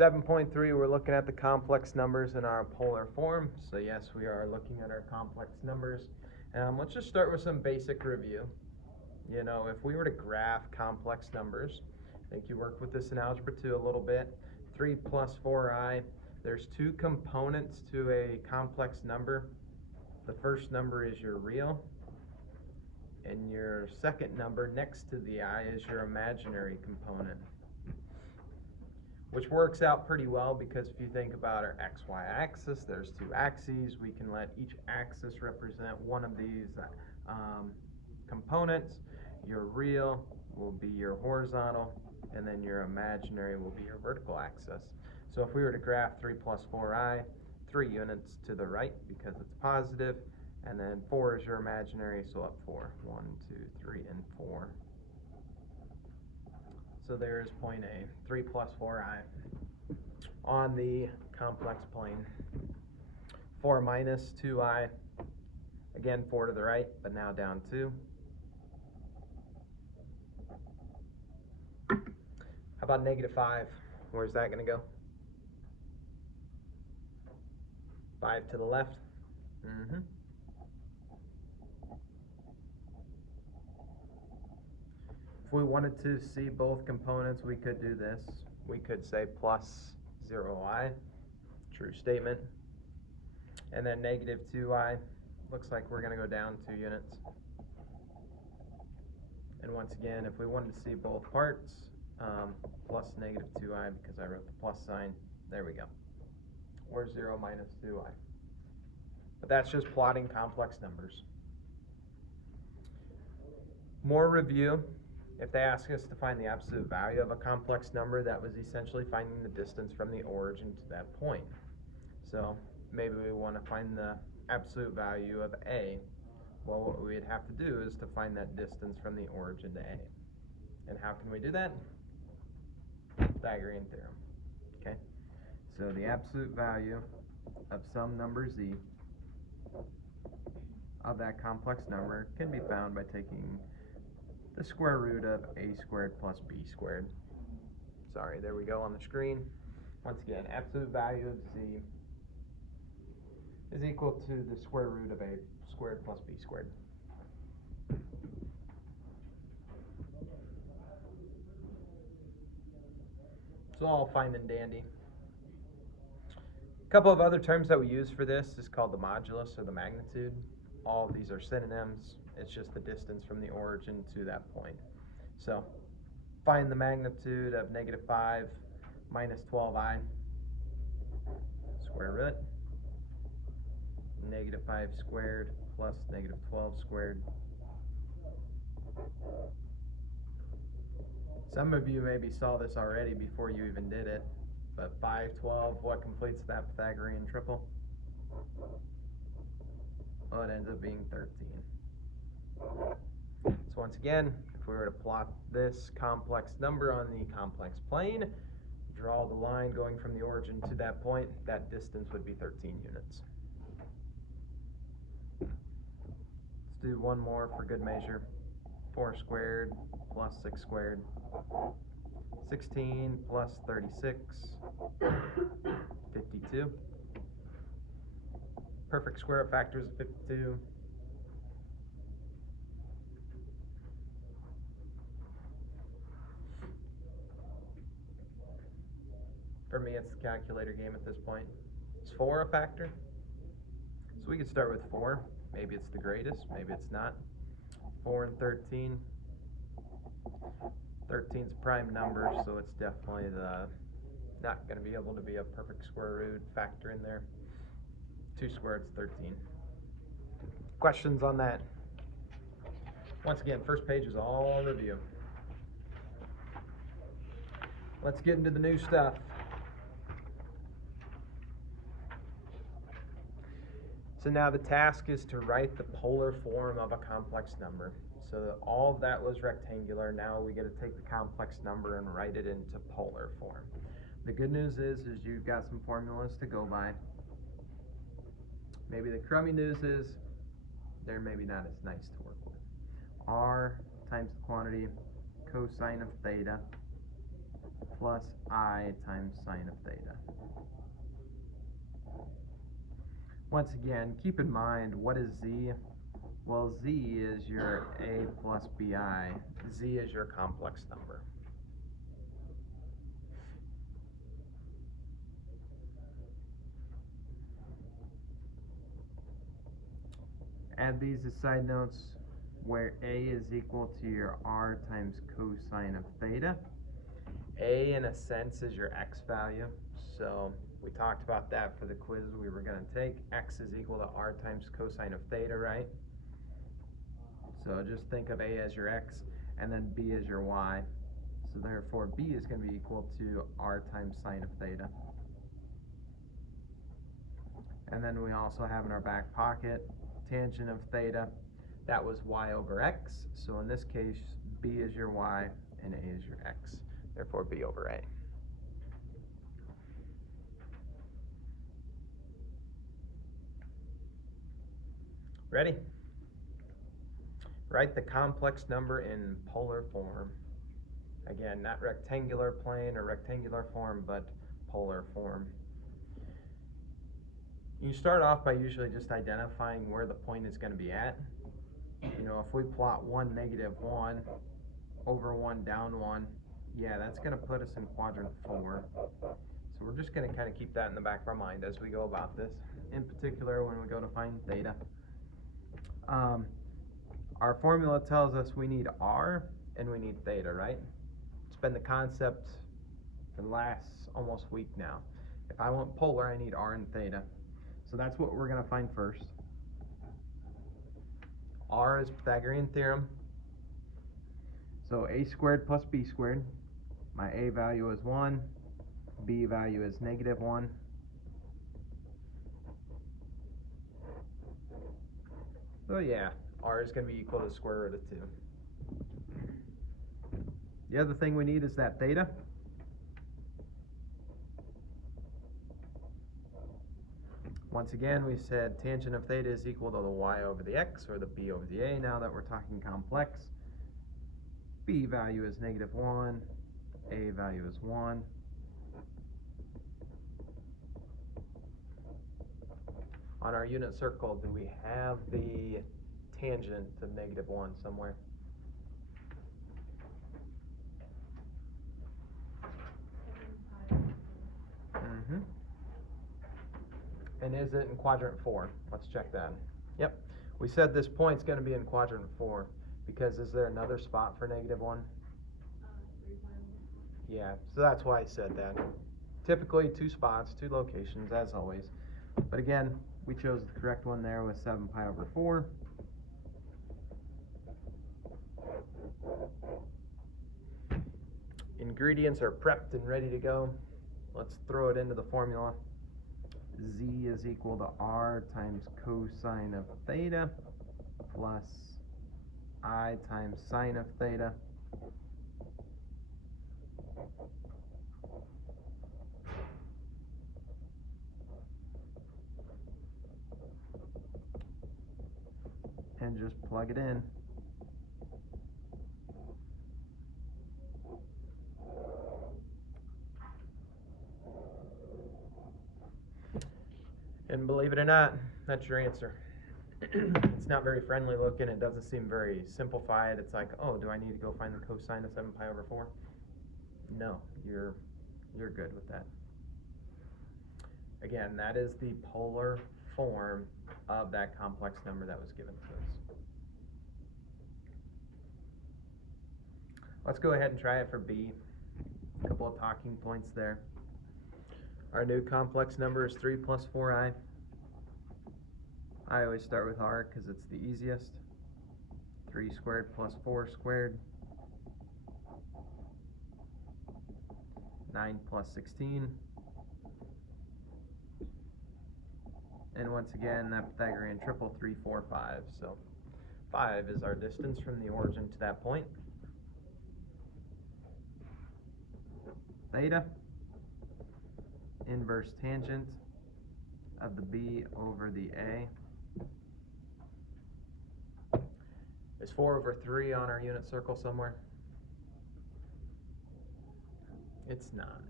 7.3, we're looking at the complex numbers in our polar form. So yes, we are looking at our complex numbers. Let's just start with some basic review. You know, if we were to graph complex numbers, I think you worked with this in Algebra 2 a little bit. 3 plus 4i, there's two components to a complex number. The first number is your real, and your second number next to the I is your imaginary component, which works out pretty well because if you think about our xy axis, there's two axes. We can let each axis represent one of these components. Your real will be your horizontal, and then your imaginary will be your vertical axis. So if we were to graph 3 plus 4i, 3 units to the right because it's positive, and then 4 is your imaginary, so up 4. 1, 2, 3, and 4. So there is point A, 3 plus 4i on the complex plane. 4 minus 2i, again 4 to the right, but now down 2. How about negative 5? Where's that going to go? 5 to the left. If we wanted to see both components, we could do this. We could say plus 0i, true statement. And then negative 2i, looks like we're going to go down 2 units. And once again, if we wanted to see both parts, plus negative 2i, because I wrote the plus sign, there we go. Or 0 minus 2i. But that's just plotting complex numbers. More review. If they ask us to find the absolute value of a complex number, that was essentially finding the distance from the origin to that point. So maybe we want to find the absolute value of A. Well, what we'd have to do is to find that distance from the origin to A. And how can we do that? Pythagorean theorem. Okay? So the absolute value of some number z of that complex number can be found by taking the square root of a squared plus b squared. Sorry, there we go on the screen. Once again, absolute value of z is equal to the square root of a squared plus b squared. So all fine and dandy. A couple of other terms that we use for this is called the modulus or the magnitude. All of these are synonyms. It's just the distance from the origin to that point. So find the magnitude of negative 5 minus 12i, square root, negative 5 squared plus negative 12 squared. Some of you maybe saw this already before you even did it, but 5, 12, what completes that Pythagorean triple? Well, it ends up being 13. So once again, if we were to plot this complex number on the complex plane, draw the line going from the origin to that point, that distance would be 13 units. Let's do one more for good measure. 4 squared plus 6 squared. 16 plus 36, 52. Perfect square of factors of 52. For me, it's the calculator game at this point. Is 4 a factor? So we could start with 4. Maybe it's the greatest, maybe it's not. 4 and 13. 13 is a prime number, so it's definitely not going to be able to be a perfect square root factor in there. 2 squared is 13. Questions on that? Once again, first page is all review. Let's get into the new stuff. So now the task is to write the polar form of a complex number. So all of that was rectangular. Now we get to take the complex number and write it into polar form. The good news is you've got some formulas to go by. Maybe the crummy news is they're maybe not as nice to work with. R times the quantity cosine of theta plus I times sine of theta. Once again, keep in mind, what is z? Well, z is your a plus bi. Z is your complex number. Add these as side notes, where a is equal to your r times cosine of theta. A, in a sense, is your x value. So we talked about that for the quiz we were going to take. X is equal to r times cosine of theta, right? So just think of a as your x, and then b as your y. So therefore, b is going to be equal to r times sine of theta. And then we also have in our back pocket tangent of theta. That was y over x. So in this case, b is your y and a is your x. Therefore, b over a. Ready? Write the complex number in polar form. Again, not rectangular plane or rectangular form, but polar form. You start off by usually just identifying where the point is going to be at. You know, if we plot 1, -1, over 1, down 1, yeah, that's going to put us in quadrant 4. So we're just going to kind of keep that in the back of our mind as we go about this, in particular when we go to find theta. Our formula tells us we need r and we need theta, right? It's been the concept for the last almost week now. If I want polar, I need r and theta. So that's what we're going to find first. R is Pythagorean theorem. So a squared plus b squared. My a value is 1. B value is -1. So yeah, r is going to be equal to the square root of 2. The other thing we need is that theta. Once again, we said tangent of theta is equal to the y over the x, or the b over the a, now that we're talking complex. B value is -1, a value is 1. On our unit circle, do we have the tangent of -1 somewhere? And is it in quadrant 4? Let's check that. Yep. We said this point's going to be in quadrant 4, because is there another spot for -1? Yeah, so that's why I said that. Typically 2 spots, 2 locations, as always. But again, we chose the correct one there with 7 pi over 4. Ingredients are prepped and ready to go. Let's throw it into the formula. Z is equal to r times cosine of theta plus I times sine of theta. And just plug it in. And believe it or not, that's your answer. It's not very friendly looking. It doesn't seem very simplified. It's like, oh, do I need to go find the cosine of 7 pi over 4? No, you're good with that. Again, that is the polar form of that complex number that was given to us. Let's go ahead and try it for B. A couple of talking points there. Our new complex number is 3 plus 4i. I always start with r because it's the easiest. 3 squared plus 4 squared. 9 plus 16. And once again, that Pythagorean triple, 3, 4, 5. So 5 is our distance from the origin to that point. Theta, inverse tangent of the b over the a. Is 4 over 3 on our unit circle somewhere? It's not.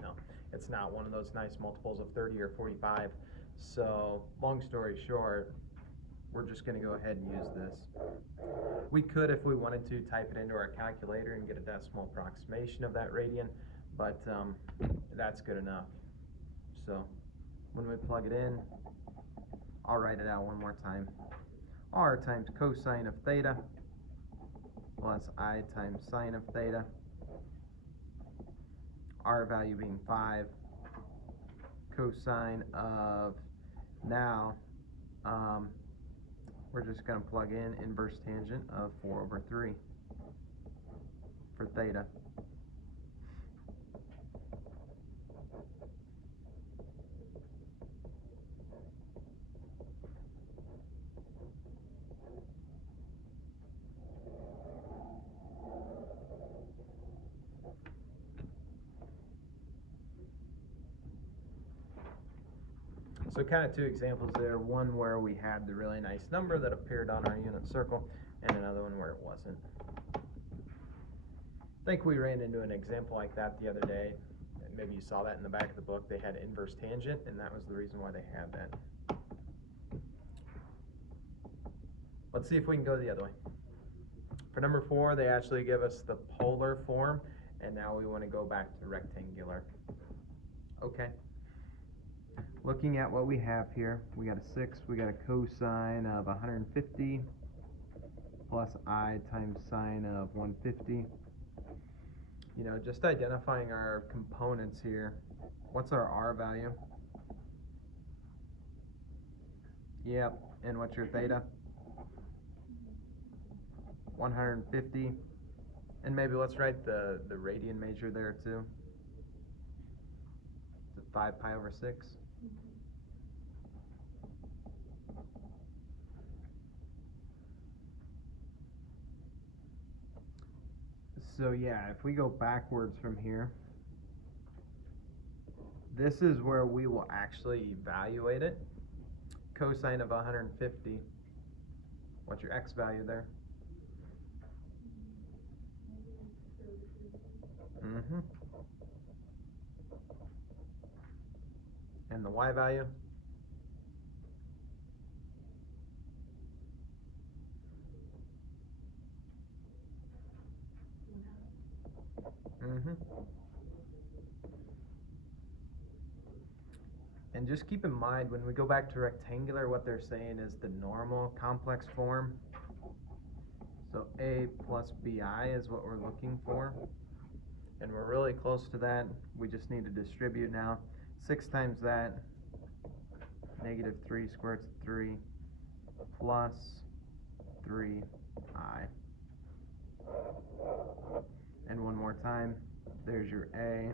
No, it's not one of those nice multiples of 30 or 45. So, long story short, we're just going to go ahead and use this. We could, if we wanted to, type it into our calculator and get a decimal approximation of that radian, but that's good enough. So, when we plug it in, I'll write it out one more time. R times cosine of theta plus I times sine of theta. R value being 5. Cosine of, now, we're just going to plug in inverse tangent of 4/3 for theta. So kind of two examples there, one where we had the really nice number that appeared on our unit circle, and another one where it wasn't. I think we ran into an example like that the other day. Maybe you saw that in the back of the book. They had inverse tangent, and that was the reason why they had that. Let's see if we can go the other way. For number 4, they actually give us the polar form, and now we want to go back to rectangular. Okay. Looking at what we have here, we got a 6, we got a cosine of 150 plus I times sine of 150. You know, just identifying our components here. What's our R value? Yep, and what's your theta? 150. And maybe let's write the radian measure there too. Is it 5 pi over 6? So yeah, if we go backwards from here, this is where we will actually evaluate it. Cosine of 150. What's your x value there? And the y value? And just keep in mind, when we go back to rectangular, what they're saying is the normal complex form. So a plus bi is what we're looking for. And we're really close to that. We just need to distribute now. 6 times that, negative 3 squared root of 3, plus 3i. And one more time, there's your a